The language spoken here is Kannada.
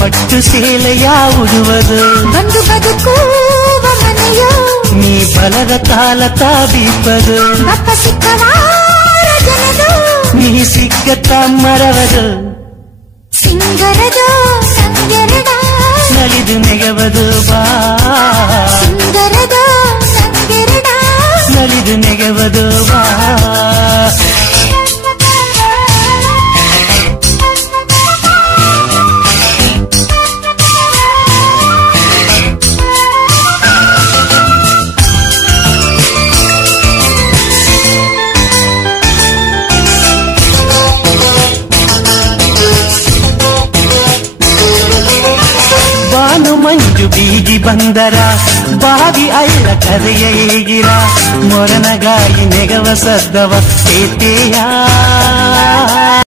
ಪಟ್ಟು ಸೇಲೆಯ ಉಡುವುದು ಬಂದು ಬದುಕುವ ಮನೆಯೋ ನೀ ಬಲದ ತಾಲ ತಾಬೀಪದು ಬಪ್ಪ ಸಿಕ್ಕವಾರ ಜನದು ನೀ ಸಿಕ್ಕತ್ತ ಮರವದು ಸಿಂಗರದೋ ಸಂಗರಡ ನಲಿದು ನೆಗವದು ಬಾ ಸಿಂಗರದೋ ಸಂಗರಡ ನಲಿದು ನೆಗವದು ಬಾ ಮಂಜು ಬೀಗಿ ಬಂದರ ಬಾಗಿ ಅಲ್ಲ ಕರೆಯ ಹೇಗಿರ ಮೊರನಗಾಯಿ ನೆಗವ ಸದ್ದವ ಕೇತೆಯ